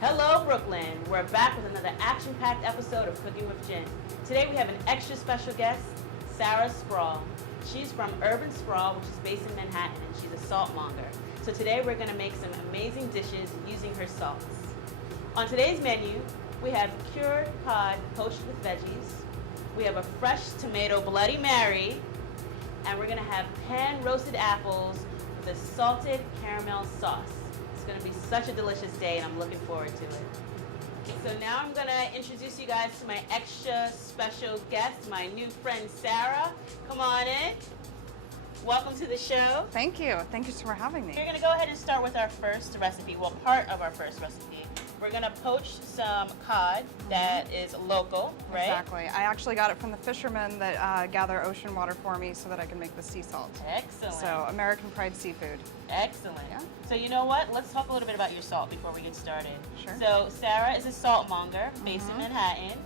Hello, Brooklyn. We're back with another action-packed episode of Cooking with Jen. Today we have an extra special guest, Sarah Sproule. She's from Urban Sproule, which is based in Manhattan, and she's a salt monger. So today we're going to make some amazing dishes using her salts. On today's menu, we have cured cod poached with veggies. We have a fresh tomato Bloody Mary, and we're going to have pan-roasted apples with a salted caramel sauce. It's going to be such a delicious day, and I'm looking forward to it. So now I'm going to introduce you guys to my extra special guest, my new friend Sarah. Come on in. Welcome to the show. Thank you. Thank you for having me. We're going to go ahead and start with our first recipe, well, part of our first recipe. We're going to poach some cod that is local, right? Exactly. I actually got it from the fishermen that gather ocean water for me so that I can make the sea salt. Excellent. So American Pride Seafood. Excellent. Yeah. So you know what? Let's talk a little bit about your salt before we get started. Sure. So Sarah is a salt monger based in Manhattan,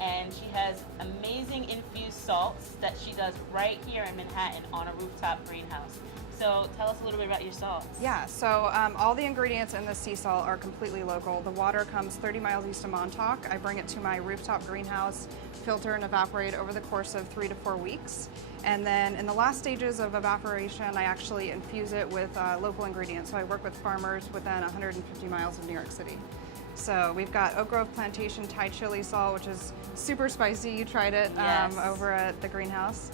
and she has amazing infused salts that she does right here in Manhattan on a rooftop greenhouse. So tell us a little bit about your salts. Yeah, so all the ingredients in the sea salt are completely local. The water comes 30 miles east of Montauk. I bring it to my rooftop greenhouse, filter and evaporate over the course of 3 to 4 weeks. And then in the last stages of evaporation, I actually infuse it with local ingredients. So I work with farmers within 150 miles of New York City. So we've got Oak Grove Plantation Thai chili salt, which is super spicy. You tried it Yes. over at the greenhouse.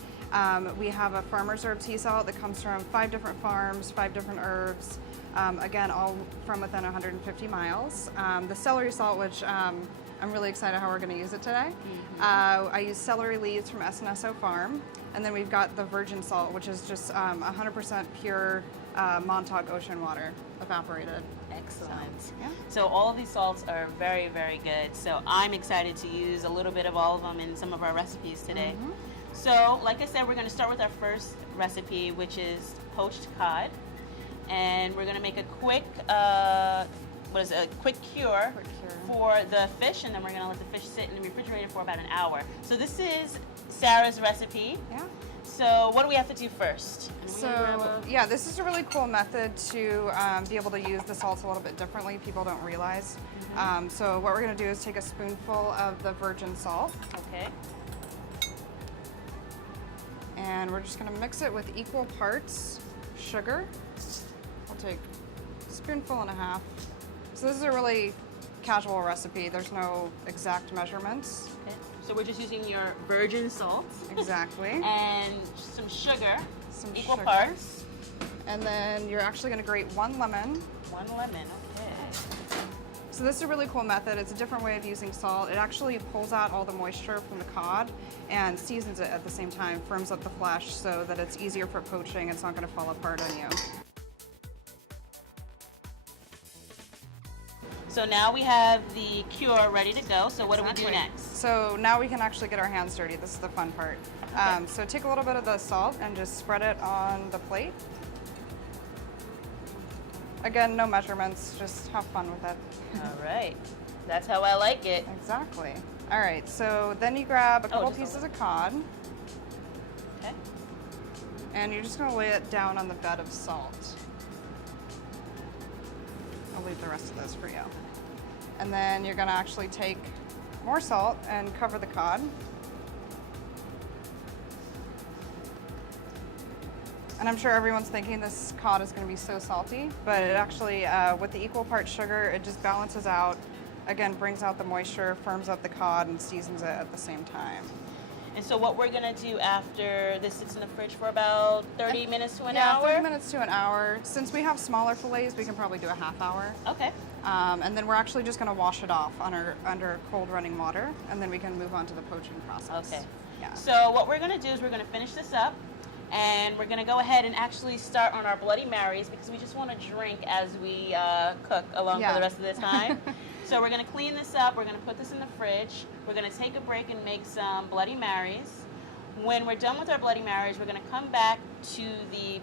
We have a farmer's herb sea salt that comes from 5 different farms, 5 different herbs, again, all from within 150 miles. The celery salt, which I'm really excited how we're going to use it today. I use celery leaves from S&SO Farm. And then we've got the virgin salt, which is just 100% pure Montauk ocean water, evaporated. Excellent. So, yeah. So all of these salts are very, very good. So I'm excited to use a little bit of all of them in some of our recipes today. So, like I said, we're going to start with our first recipe, which is poached cod, and we're going to make a quick, quick cure for the fish, and then we're going to let the fish sit in the refrigerator for about an hour. So this is Sarah's recipe. Yeah. So what do we have to do first? So yeah, this is a really cool method to be able to use the salts a little bit differently. People don't realize. So what we're going to do is take a spoonful of the virgin salt. Okay. And we're just going to mix it with equal parts sugar. I'll take a spoonful and a half. So this is a really casual recipe. There's no exact measurements. Okay. So we're just using your virgin salt. Exactly. And some sugar. Some equal sugar. parts. And then you're actually going to grate 1 lemon. 1 lemon. Okay. So this is a really cool method. It's a different way of using salt. It actually pulls out all the moisture from the cod and seasons it at the same time, firms up the flesh so that it's easier for poaching. It's not going to fall apart on you. So now we have the cure ready to go. So what do we do next? So now we can actually get our hands dirty. This is the fun part. So take a little bit of the salt and just spread it on the plate. Again, no measurements, just have fun with it. All right. That's how I like it. Exactly. All right, so then you grab a couple pieces of cod. Okay. And you're just going to lay it down on the bed of salt. I'll leave the rest of this for you. And then you're going to actually take more salt and cover the cod. And I'm sure everyone's thinking this cod is going to be so salty, but it actually, with the equal parts sugar, it just balances out, again, brings out the moisture, firms up the cod, and seasons it at the same time. And so what we're going to do after this sits in the fridge for about 30 minutes to an Yeah, hour? 30 minutes to an hour. Since we have smaller fillets, we can probably do a half hour. Okay. And then we're actually just going to wash it off under cold running water, and then we can move on to the poaching process. Okay. Yeah. So what we're going to do is we're going to finish this up, and we're going to go ahead and actually start on our Bloody Marys because we just want to drink as we cook along for the rest of the time. So we're going to clean this up. We're going to put this in the fridge. We're going to take a break and make some Bloody Marys. When we're done with our Bloody Marys, we're going to come back to the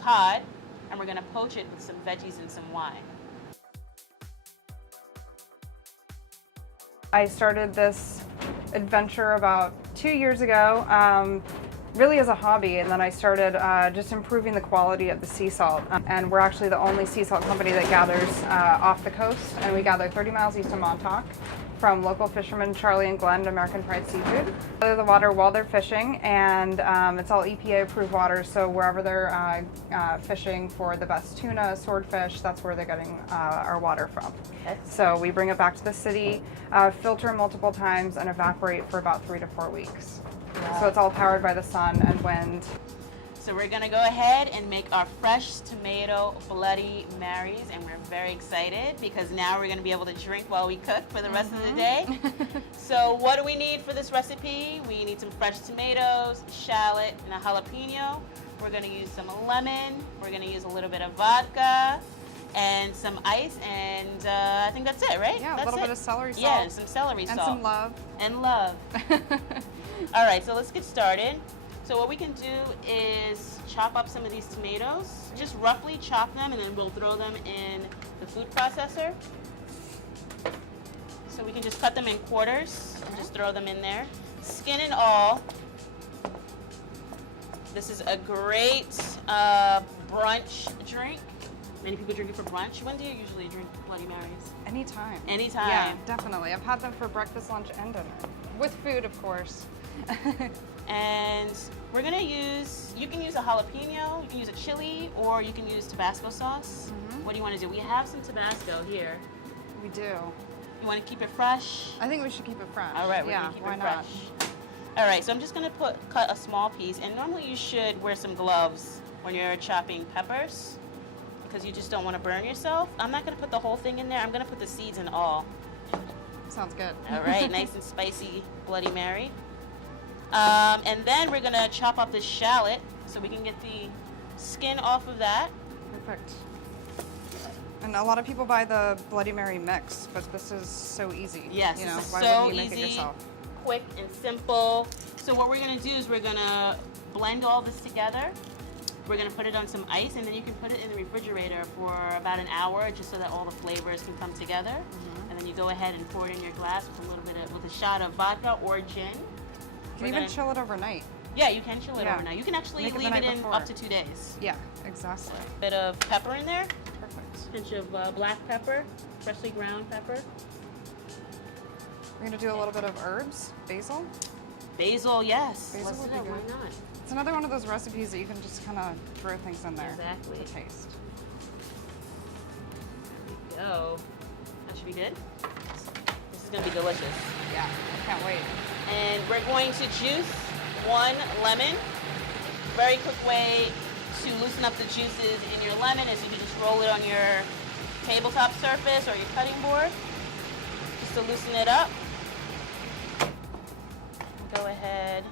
cod, and we're going to poach it with some veggies and some wine. I started this adventure about 2 years ago. really as a hobby, and then I started just improving the quality of the sea salt. And we're actually the only sea salt company that gathers off the coast, and we gather 30 miles east of Montauk from local fishermen Charlie and Glenn at American Pride Seafood. They gather the water while they're fishing, and it's all EPA approved water, so wherever they're fishing for the best tuna, swordfish, that's where they're getting our water from. Okay. So we bring it back to the city, filter multiple times, and evaporate for about 3 to 4 weeks. Wow. So it's all powered by the sun and wind. So we're gonna go ahead and make our fresh tomato Bloody Marys, and we're very excited because now we're gonna be able to drink while we cook for the rest of the day. So what do we need for this recipe? We need some fresh tomatoes, shallot, and a jalapeno. We're gonna use some lemon. We're gonna use a little bit of vodka and some ice, and I think that's it, right? Yeah, that's a little it. bit of celery salt. Yeah, some celery and salt. some love. And love. All right, so let's get started. So what we can do is chop up some of these tomatoes, just roughly chop them, and then we'll throw them in the food processor. So we can just cut them in quarters and just throw them in there. Skin and all. This is a great brunch drink. Many people drink it for brunch. When do you usually drink Bloody Marys? Anytime. Anytime. Yeah, definitely. I've had them for breakfast, lunch, and dinner. With food, of course. And we're gonna use, you can use a jalapeno, you can use a chili, or you can use Tabasco sauce. What do you wanna do? We have some Tabasco here. We do. You wanna keep it fresh? I think we should keep it fresh. All right, we're yeah, gonna keep why it not? fresh. All right, so I'm just gonna cut a small piece, and normally you should wear some gloves when you're chopping peppers, because you just don't wanna burn yourself. I'm not gonna put the whole thing in there, I'm gonna put the seeds and all. Sounds good. All right, nice and spicy Bloody Mary. And then we're gonna chop up this shallot so we can get the skin off of that. Perfect. And a lot of people buy the Bloody Mary mix, but this is so easy. Yes, you know, this is why so wouldn't you make easy, it yourself? quick and simple. So what we're gonna do is we're gonna blend all this together. We're gonna put it on some ice, and then you can put it in the refrigerator for about an hour, just so that all the flavors can come together. And then you go ahead and pour it in your glass with a little bit with a shot of vodka or gin. You can even chill it overnight. Yeah, you can chill it Yeah. overnight. You can actually Make it the leave it night in before. up to 2 days. Yeah, exactly. Bit of pepper in there. Perfect. Pinch of black pepper, freshly ground pepper. We're gonna do a little bit of herbs, basil. Basil, yes. Basil Let's would do be it, why good. not? It's another one of those recipes that you can just kind of throw things in there Exactly. to taste. There we go. That should be good. This is gonna be delicious. Yeah, I can't wait. And we're going to juice 1 lemon. Very quick way to loosen up the juices in your lemon is you can just roll it on your tabletop surface or your cutting board, just to loosen it up. Go ahead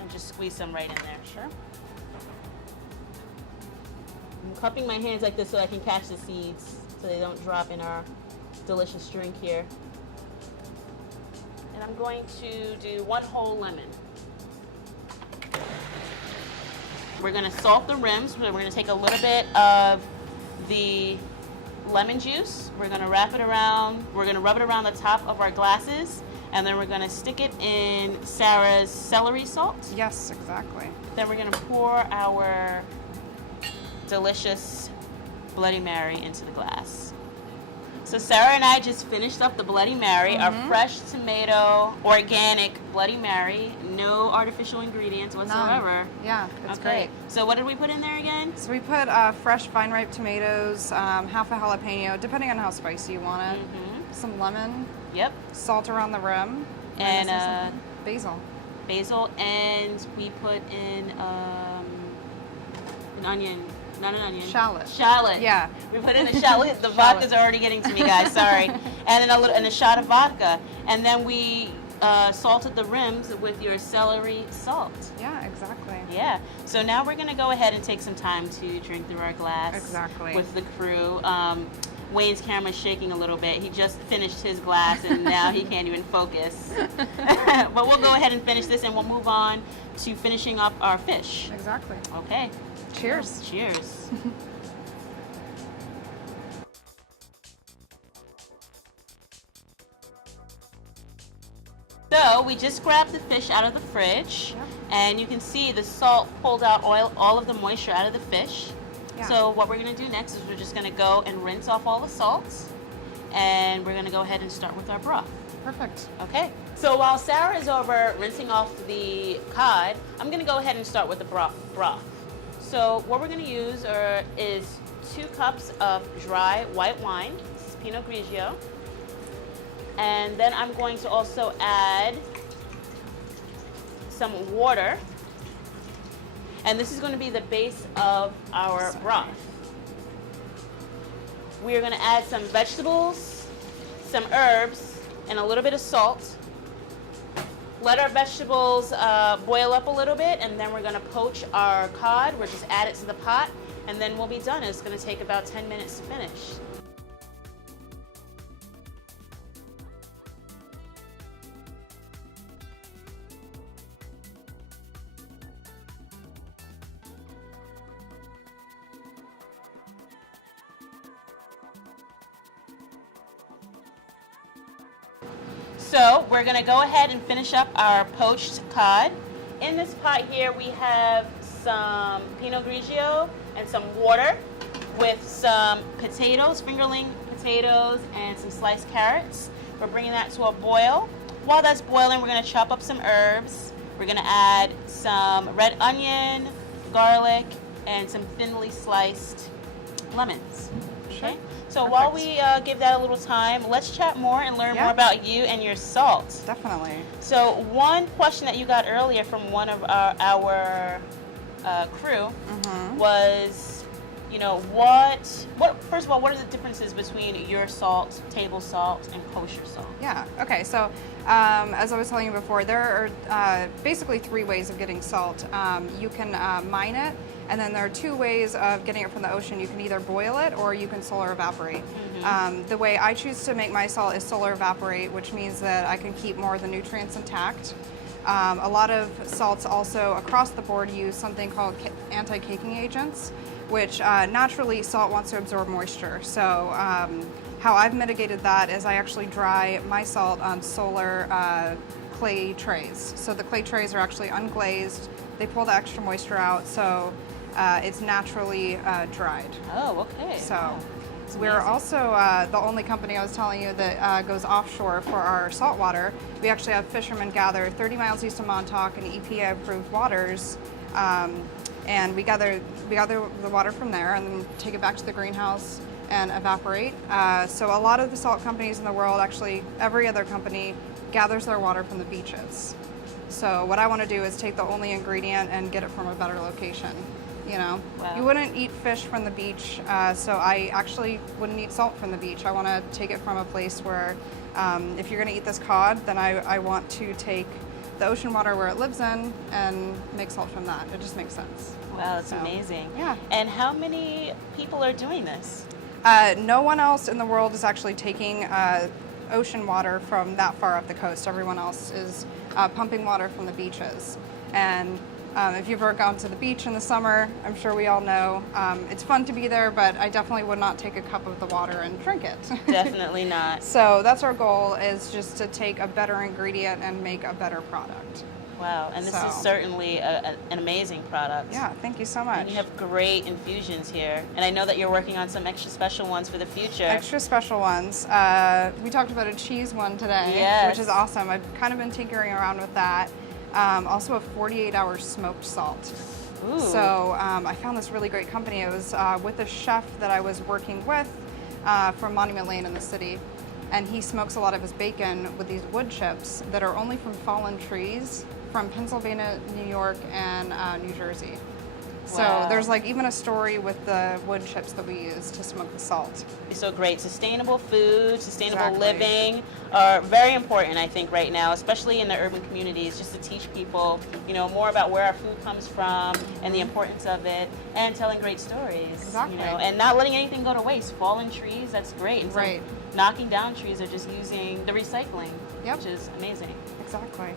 and just squeeze some right in there, sure. I'm cupping my hands like this so I can catch the seeds so they don't drop in our delicious drink here. And I'm going to do 1 whole lemon. We're gonna salt the rims. We're gonna take a little bit of the lemon juice. We're gonna wrap it around, we're gonna rub it around the top of our glasses, and then we're gonna stick it in Sarah's celery salt. Yes, exactly. Then we're gonna pour our delicious Bloody Mary into the glass. So Sarah and I just finished up the Bloody Mary, our fresh tomato, organic Bloody Mary, no artificial ingredients whatsoever. None. Yeah, it's great. So what did we put in there again? So we put fresh vine ripe tomatoes, half a jalapeno, depending on how spicy you want it. Some lemon, Yep. salt around the rim, And basil. basil, and we put in an onion. Not an onion. Shallot. Shallot. Yeah. We put in the shallot. The vodka's already getting to me, guys. Sorry. And then a shot of vodka, and then we salted the rims with your celery salt. Yeah, exactly. Yeah. So now we're gonna go ahead and take some time to drink through our glass. Exactly. With the crew. Wayne's camera's shaking a little bit. He just finished his glass and now he can't even focus. But we'll go ahead and finish this and we'll move on to finishing up our fish. Exactly. Okay. Cheers. Cheers. So we just grabbed the fish out of the fridge, Yep. and you can see the salt pulled out all of the moisture out of the fish. Yeah. So what we're going to do next is we're just going to go and rinse off all the salts, and we're going to go ahead and start with our broth. Perfect. Okay. So while Sarah is over rinsing off the cod, I'm going to go ahead and start with the broth. So what we're going to use is 2 cups of dry white wine. This is Pinot Grigio. And then I'm going to also add some water. And this is going to be the base of our broth. We are going to add some vegetables, some herbs, and a little bit of salt. Let our vegetables boil up a little bit, and then we're going to poach our cod. We'll just add it to the pot, and then we'll be done. It's going to take about 10 minutes to finish. So we're going to go ahead and finish up our poached cod. In this pot here we have some Pinot Grigio and some water with some potatoes, fingerling potatoes, and some sliced carrots. We're bringing that to a boil. While that's boiling, we're going to chop up some herbs. We're going to add some red onion, garlic, and some thinly sliced lemons. Okay? So Perfect. while we give that a little time, let's chat more and learn more about you and your salt. Definitely. So one question that you got earlier from one of our crew was, you know, first of all, what are the differences between your salt, table salt, and kosher salt? Yeah, okay, so as I was telling you before, there are basically 3 ways of getting salt. You can mine it, and then there are 2 ways of getting it from the ocean. You can either boil it or you can solar evaporate. The way I choose to make my salt is solar evaporate, which means that I can keep more of the nutrients intact. A lot of salts also across the board use something called anti-caking agents, which naturally salt wants to absorb moisture. So how I've mitigated that is I actually dry my salt on solar clay trays. So the clay trays are actually unglazed. They pull the extra moisture out, so it's naturally dried. Oh, okay. So wow. we're also the only company I was telling you that goes offshore for our salt water. We actually have fishermen gather 30 miles east of Montauk in EPA-approved waters, and we gather the water from there and then take it back to the greenhouse and evaporate. So a lot of the salt companies in the world, actually every other company, gathers their water from the beaches. So what I want to do is take the only ingredient and get it from a better location. You know, Wow. You wouldn't eat fish from the beach, so I actually wouldn't eat salt from the beach. I want to take it from a place where, if you're going to eat this cod, then I want to take the ocean water where it lives in and make salt from that. It just makes sense. Wow, that's So, amazing. yeah. And how many people are doing this? No one else in the world is actually taking ocean water from that far up the coast. Everyone else is pumping water from the beaches. And if you've ever gone to the beach in the summer, I'm sure we all know it's fun to be there, but I definitely would not take a cup of the water and drink it. Definitely not. So that's our goal, is just to take a better ingredient and make a better product. Wow, and this is So- certainly an amazing product. Yeah, thank you so much. And you have great infusions here. And I know that you're working on some extra special ones for the future. Extra special ones. We talked about a cheese one today, Yes. which is awesome. I've kind of been tinkering around with that. Also a 48-hour smoked salt. Ooh. So I found this really great company. It was with a chef that I was working with from Monument Lane in the city. And he smokes a lot of his bacon with these wood chips that are only from fallen trees from Pennsylvania, New York, and New Jersey. So Wow. there's like even a story with the wood chips that we use to smoke the salt. It's so great. Sustainable food, sustainable Exactly. living are very important, I think, right now, especially in the urban communities, just to teach people, you know, more about where our food comes from and the importance of it, and telling great stories. Exactly. You know, and not letting anything go to waste. Fallen trees, that's great. Instead of Right. knocking down trees, or just using the recycling, Yep. which is amazing. Exactly.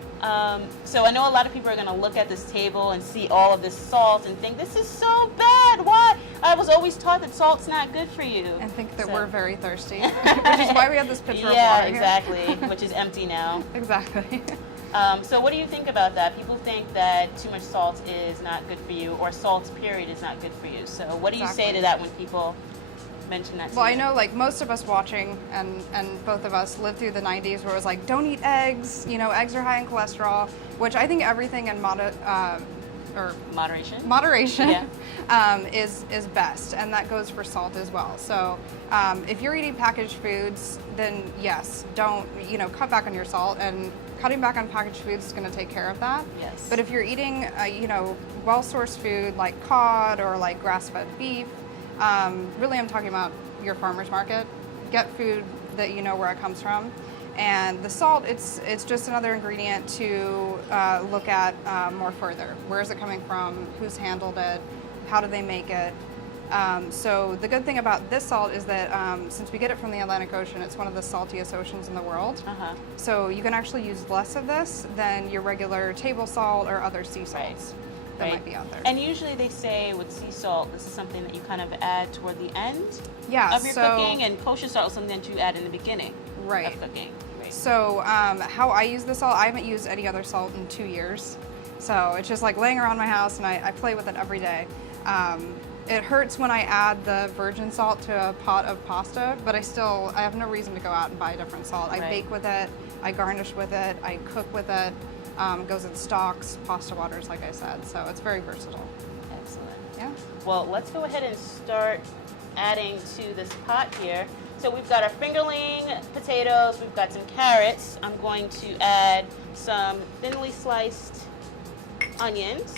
So I know a lot of people are going to look at this table and see all of this salt and think, this is so bad. Why? I was always taught that salt's not good for you. And think that So- we're very thirsty, which is why we have this pitcher of Yeah, water here. exactly, which is empty now. Exactly. So what do you think about that? People think that too much salt is not good for you, or salt period is not good for you. So what do you say to that when people mention that to Well, you? I know like most of us watching and both of us lived through the 90s where it was like, don't eat eggs, you know, eggs are high in cholesterol, which I think everything in moderation. Moderation Yeah. is best, and that goes for salt as well. So if you're eating packaged foods, then yes, don't, you know, cut back on your salt, and cutting back on packaged foods is going to take care of that. Yes. But if you're eating, you know, well-sourced food like cod or like grass-fed beef, really I'm talking about your farmer's market, get food that you know where it comes from. And the salt, it's just another ingredient to look at more further. Where is it coming from? Who's handled it? How do they make it? So the good thing about this salt is that since we get it from the Atlantic Ocean, it's one of the saltiest oceans in the world. So you can actually use less of this than your regular table salt or other sea salts that might be out there. And usually they say with sea salt, this is something that you kind of add toward the end of your cooking, and kosher salt is something that you add in the beginning of cooking. So how I use the salt, I haven't used any other salt in 2 years. So it's just like laying around my house, and I play with it every day. It hurts when I add the virgin salt to a pot of pasta, but I have no reason to go out and buy different salt. I bake with it, I garnish with it, I cook with it. Goes in stocks, pasta waters, like I said. So it's very versatile. Excellent. Yeah. Well, let's go ahead and start adding to this pot here. So we've got our fingerling potatoes, we've got some carrots. I'm going to add some thinly sliced onions.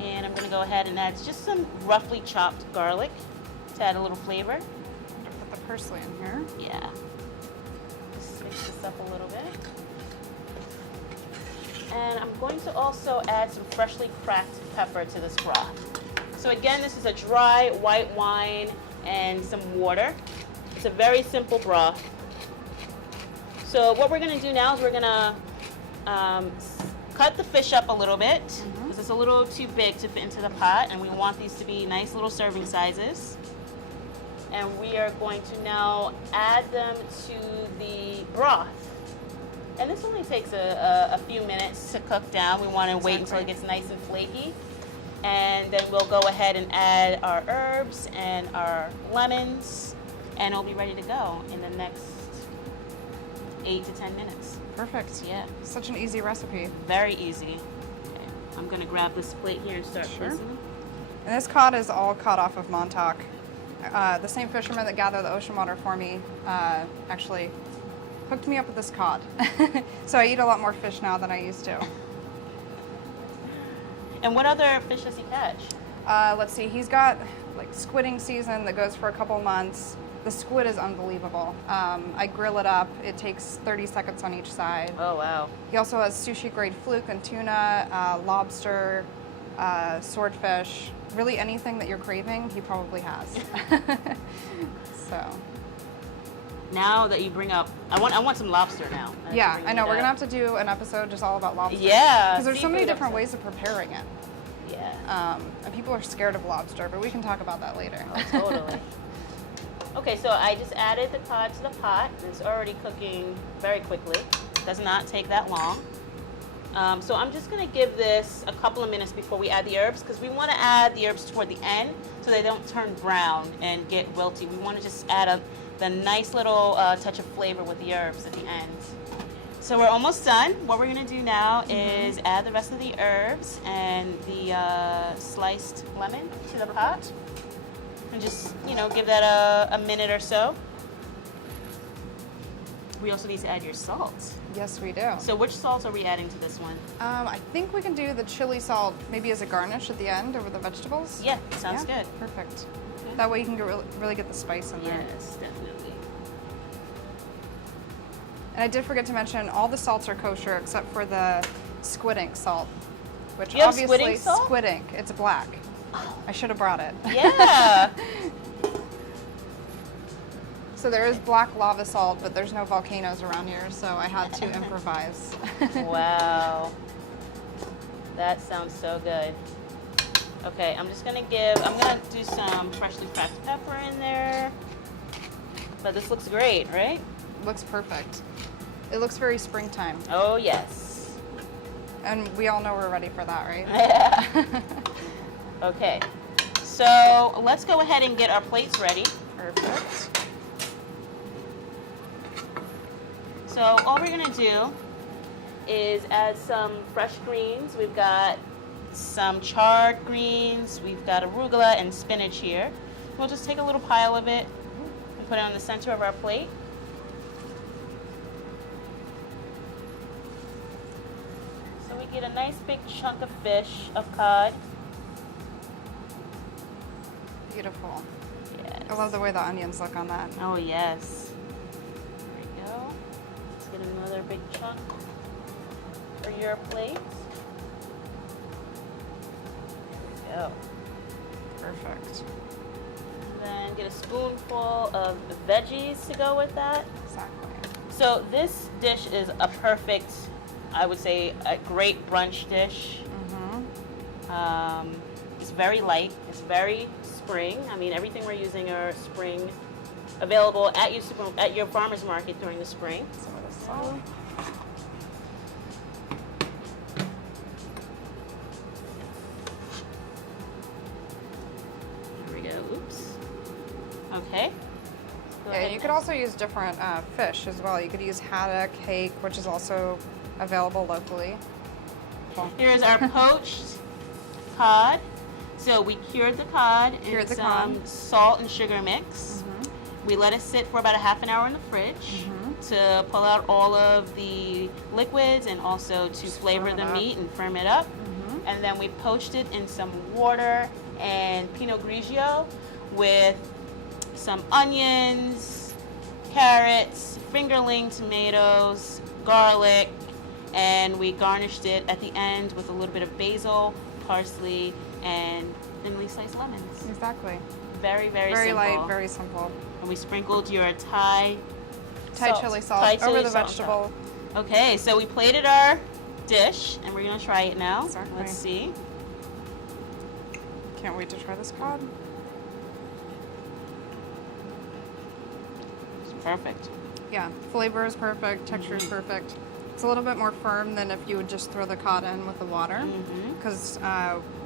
And I'm going to go ahead and add just some roughly chopped garlic to add a little flavor. Put the parsley in here. Yeah. Just mix this up a little bit. And I'm going to also add some freshly cracked pepper to this broth. So again, this is a dry white wine and some water. It's a very simple broth. So what we're going to do now is we're going to cut the fish up a little bit, because it's a little too big to fit into the pot, and we want these to be nice little serving sizes. And we are going to now add them to the broth. And this only takes a few minutes to cook down. We want to wait until it gets nice and flaky. And then we'll go ahead and add our herbs and our lemons, and it'll be ready to go in the next 8 to 10 minutes. Perfect. Yeah. Such an easy recipe. Very easy. Okay. I'm going to grab this plate here and start placing them. And this cod is all caught off of Montauk. The same fishermen that gather the ocean water for me actually hooked me up with this cod. So I eat a lot more fish now than I used to. And what other fish does he catch? Let's see, he's got like squidding season that goes for a couple months. The squid is unbelievable. I grill it up. It takes 30 seconds on each side. Oh, wow. He also has sushi grade fluke and tuna, lobster, swordfish. Really anything that you're craving, he probably has. So. Now that you bring up, I want some lobster now. Yeah, I know. We're going to have to do an episode just all about lobster. Yeah. Because there's so many different ways of preparing it. Yeah. And people are scared of lobster, but we can talk about that later. Oh, totally. Okay, so I just added the cod to the pot. It's already cooking very quickly. Does not take that long. So I'm just going to give this a couple of minutes before we add the herbs, because we want to add the herbs toward the end so they don't turn brown and get wilty. We want to just add the nice little touch of flavor with the herbs at the end. So we're almost done. What we're going to do now is add the rest of the herbs and the sliced lemon to the pot. And just, give that a minute or so. We also need to add your salt. Yes, we do. So which salt are we adding to this one? I think we can do the chili salt maybe as a garnish at the end over the vegetables. Yeah, sounds good. Perfect. That way you can really get the spice in there. Yes, definitely. And I did forget to mention, all the salts are kosher except for the squid ink salt, which You have obviously squid ink salt? squid ink. It's black. Oh. I should have brought it. Yeah. So there is black lava salt, but there's no volcanoes around here, so I had to improvise. Wow. That sounds so good. Okay, I'm gonna do some freshly cracked pepper in there. But this looks great, right? Looks perfect. It looks very springtime. Oh, yes. And we all know we're ready for that, right? Yeah. Okay. So let's go ahead and get our plates ready. Perfect. So all we're going to do is add some fresh greens. We've got some charred greens. We've got arugula and spinach here. We'll just take a little pile of it and put it on the center of our plate. So we get a nice big chunk of fish, of cod. Beautiful. Yes. I love the way the onions look on that. Oh, yes. There we go. Let's get another big chunk for your plate. There we go. Perfect. And then get a spoonful of veggies to go with that. Exactly. So this dish is a perfect, I would say, a great brunch dish. It's very light. It's very spring. I mean, everything we're using are spring, available at your farmer's market during the spring. Some of the salt. There we go. Oops. Okay. Go Yeah, ahead. you could also use different fish as well. You could use haddock, hake, which is also available locally. Here's our poached cod. So we cured the cod in some salt and sugar mix. We let it sit for about a half an hour in the fridge to pull out all of the liquids and also to flavor the meat and firm it up. And then we poached it in some water and Pinot Grigio with some onions, carrots, fingerling tomatoes, garlic, and we garnished it at the end with a little bit of basil, parsley, and thinly sliced lemons. Exactly. Very, very Very simple. light, very simple. And we sprinkled your Thai Chili salt Thai over chili the salt on vegetable. top. Okay, so we plated our dish, and we're gonna try it now. Exactly. Let's see. Can't wait to try this cod. It's perfect. Yeah, flavor is perfect, texture is perfect. It's a little bit more firm than if you would just throw the cod in with the water, because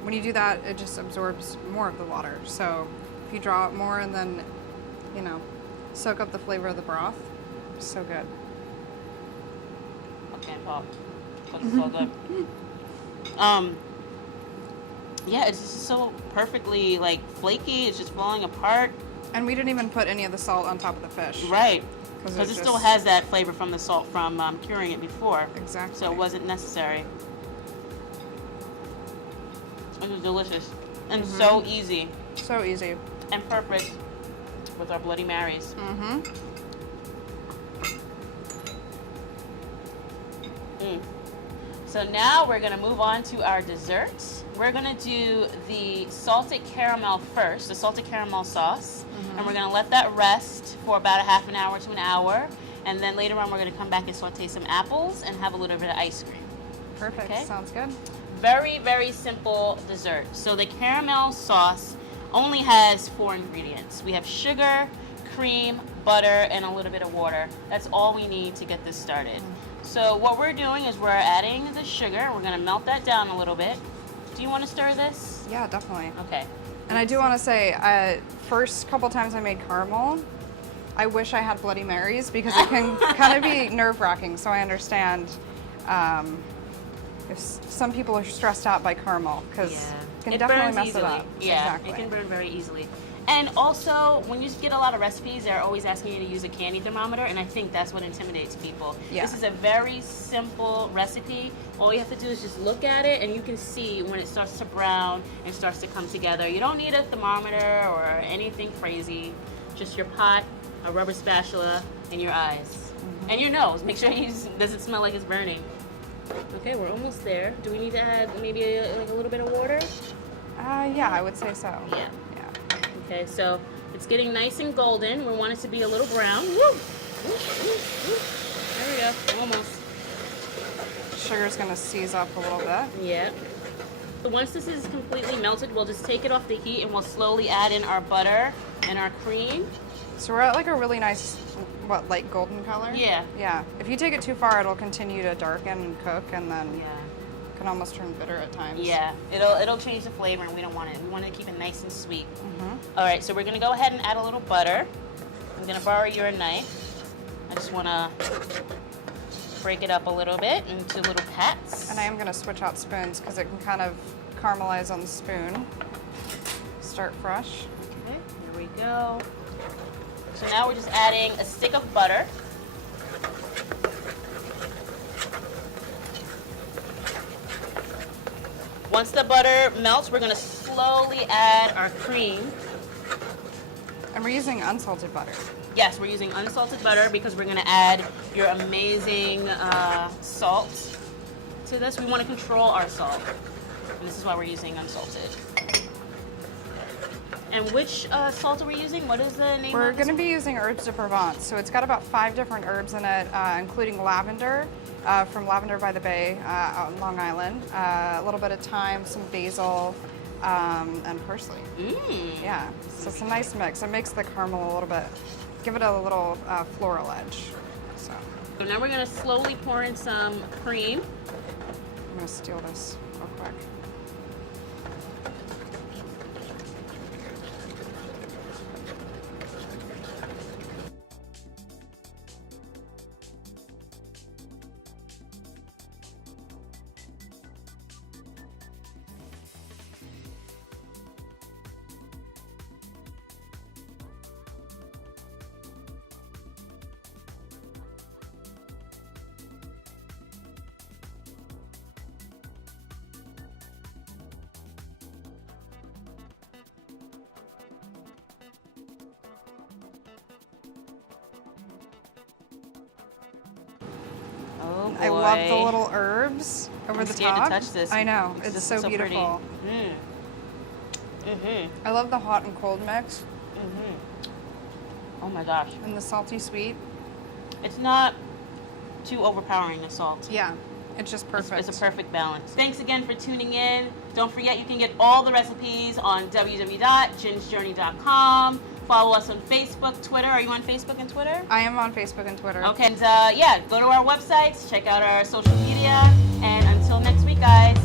when you do that, it just absorbs more of the water. So if you draw it more and then, you know, soak up the flavor of the broth, so good. Okay, pop. Looks so good. Yeah, it's just so perfectly like flaky. It's just falling apart. And we didn't even put any of the salt on top of the fish. Right. Because Because it still has that flavor from the salt from curing it before. Exactly. So it wasn't necessary. It was delicious. And so easy. So easy. And perfect with our Bloody Marys. So now we're gonna move on to our desserts. We're gonna do the salted caramel first, the salted caramel sauce. And we're gonna let that rest for about a half an hour to an hour. And then later on we're gonna come back and saute some apples and have a little bit of ice cream. Perfect. Okay. Sounds good. Very, very simple dessert. So the caramel sauce only has 4 ingredients. We have sugar, cream, butter, and a little bit of water. That's all we need to get this started. So what we're doing is we're adding the sugar. We're gonna melt that down a little bit. Do you want to stir this? Yeah, definitely. Okay. And I do want to say, first couple times I made caramel, I wish I had Bloody Marys because it can kind of be nerve-wracking. So I understand if some people are stressed out by caramel because it can definitely burns mess easily. it up. Yeah, Exactly. it can burn very easily. And also, when you get a lot of recipes, they're always asking you to use a candy thermometer, and I think that's what intimidates people. Yeah. This is a very simple recipe. All you have to do is just look at it, and you can see when it starts to brown and starts to come together. You don't need a thermometer or anything crazy. Just your pot, a rubber spatula, and your eyes. And your nose. Make sure it doesn't smell like it's burning. Okay, we're almost there. Do we need to add maybe a little bit of water? Yeah, I would say so. Yeah. Okay, so it's getting nice and golden. We want it to be a little brown. Woo! Woo, woo, woo. There we go, almost. Sugar's gonna seize up a little bit. Yeah. So once this is completely melted, we'll just take it off the heat and we'll slowly add in our butter and our cream. So we're at like a really nice, what, light golden color? Yeah. Yeah. If you take it too far, it'll continue to darken and cook, and then Yeah. can almost turn bitter at times. Yeah, it'll change the flavor, and we don't want it. We want to keep it nice and sweet. Mm-hmm. All right, so we're gonna go ahead and add a little butter. I'm gonna borrow your knife. I just wanna break it up a little bit into little pats. And I am going to switch out spoons because it can kind of caramelize on the spoon. Start fresh. Okay, here we go. So now we're just adding a stick of butter. Once the butter melts, we're gonna slowly add our cream. And we're using unsalted butter. Yes, we're using unsalted butter because we're gonna add your amazing salt to this. We wanna control our salt. And this is why we're using unsalted. And which salt are we using? What is the name We're of this going to be using herbs de Provence. So it's got about 5 different herbs in it, including lavender from Lavender by the Bay out in Long Island, a little bit of thyme, some basil, and parsley. Yeah, so it's a nice mix. It makes the caramel a little bit, give it a little floral edge. So So now we're gonna slowly pour in some cream. I'm going to steal this real quick. Oh boy. I love the little herbs over I'm the scared top. to touch this. I know, It's it's just so beautiful. I love the hot and cold mix Oh my gosh. and the salty sweet. It's not too overpowering, the salt. Yeah, it's just perfect. It's a perfect balance. Thanks again for tuning in. Don't forget you can get all the recipes on www.JinsJourney.com. Follow us on Facebook, Twitter. Are you on Facebook and Twitter? I am on Facebook and Twitter. Okay, and yeah, go to our websites, check out our social media, and until next week, guys.